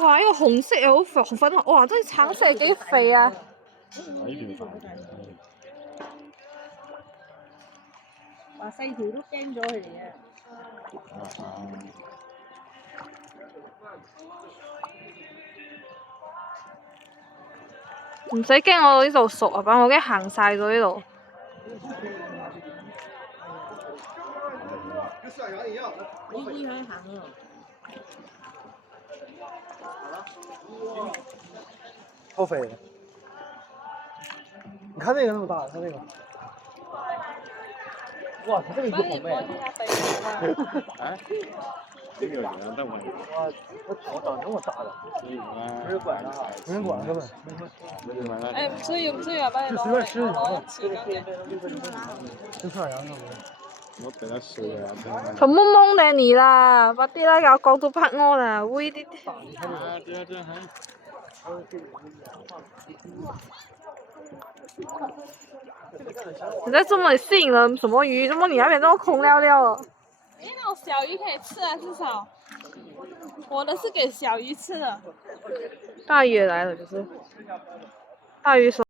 哇！呢個紅色又好粉紅，哇！真係橙色幾肥啊！話細條都驚咗佢哋啊！唔使驚，我呢度熟啊，我已經行晒咗呢度。你可以行啊！好肥！你看那个那么大，看那个。哇，它这个一红妹。啊？这个有人在我。我长这么大的。没人管了，没人管根本。哎，唔需要把你就随便吃就行了。就吃点羊肉。我俾得水啊！佢蒙蒙定你啦，快啲啦，有講到不安啦，會啲。你在这么吸引人什么鱼？怎么你那边这么空溜溜的？哎，那种小鱼可以吃啊，至少。我的是给小鱼吃的。大鱼也来了，就是大鱼说。